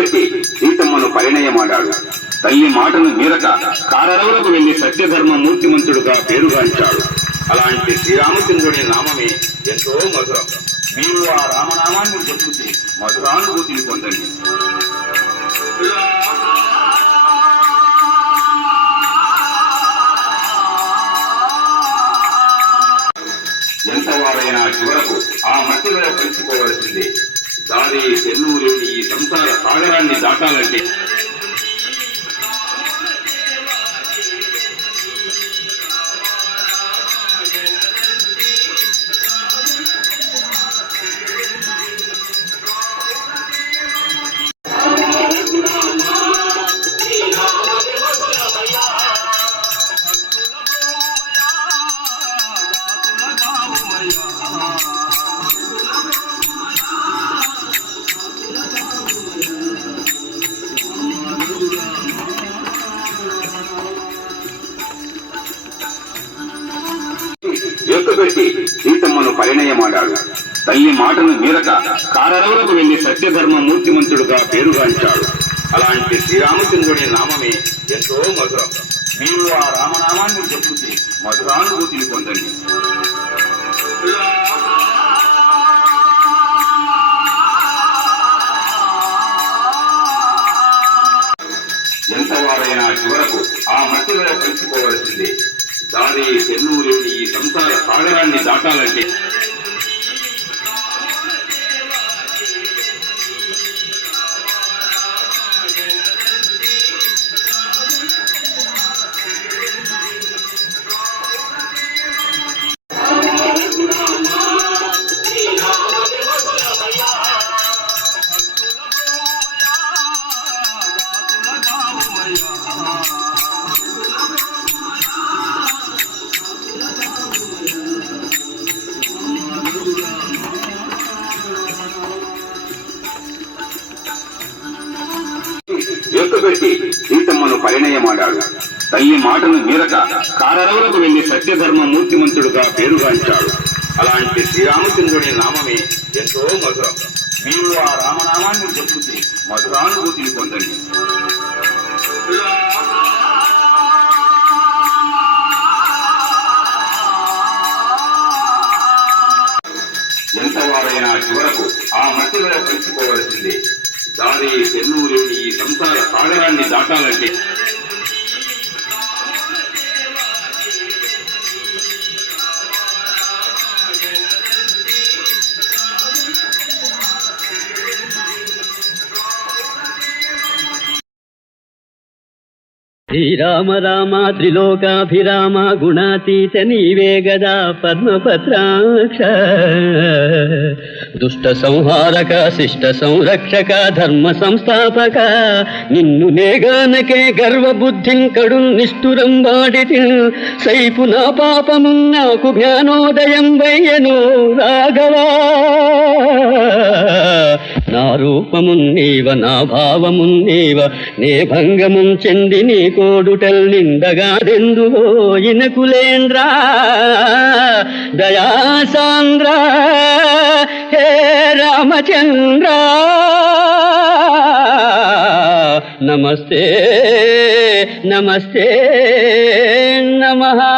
ఎక్కుపెట్టి సీతమ్మను పరిణయమాడాడు. తల్లి మాటను మీరక కారరవులకు వెళ్ళి సత్యధర్మ మూర్తిమంతుడుగా పేరుగాంచాడు అలాంటి శ్రీరామచంద్రుడి నామమే ఎంతో మధురం. మీరు ఆ రామనామాన్ని జపించి మధురానుభూతిని పొందండి. ఎంత వారైనా చివరకు ఆ మట్టిలో కలిసిపోవలసిందే. దారి తెన్ను లేని ఈ సంసార సాగరాన్ని దాటాలంటే Oh. ఎత్తుపెట్టి సీతమ్మను పరిణయమాడాడు. తల్లి మాటను మీరక కారరవులకు వెళ్ళి సత్యధర్మ మూర్తిమంతుడుగా పేరుగాంచాడు. అలాంటి శ్రీరామచంద్రుడి నామమే ఎంతో మధురం. మీరు ఆ రామనామాన్ని జపించి మధురానుభూతిని పొందండి. ఎంత వారైనా చివరకు ఆ మట్టిలో కలిసిపోవలసిందే. దారి తెన్ను లేని ఈ సంసార సాగరాన్ని దాటాలంటే ఎక్కుపెట్టి సీతమ్మను పరిణయమాడాడు. తల్లి మాటను మీరక కారరవులకు వెళ్ళి సత్యధర్మ మూర్తిమంతుడుగా పేరుగాంచాడు. అలాంటి శ్రీరామచంద్రుడి నామమే ఎంతో మధురం. మీరు ఆ రామనామాన్ని జపించి మధురానుభూతిని పొందండి. ఎంత వారైనా చివరకు ఆ మట్టిలో కలిసిపోవలసిందే దారి పెన్ను లేని ఈ సంసార సాగరాన్ని దాటాలంటే శ్రీరామ రామ త్రిలోకాభిరామ గుణాతీత నీవే గదా పద్మపత్రాక్ష. దుష్ట సంహారక శిష్ట సంరక్షక ధర్మ సంస్థాపక నిన్ను నేగానకే గర్వబుద్ధిం కడు నిష్ఠురం వాడితి. సైపు నా పాపము నాకు జ్ఞానోదయం వయ్యను రాఘవా. నా రూపమున్నీవ నా భావమున్నీవ నే భంగమున్ చెంది నీ కోడుటల్ నిందగాదెందువో ఇనకులేంద్రా? దయాసాంద్ర హే రామచంద్ర? నమస్తే నమస్తే నమః.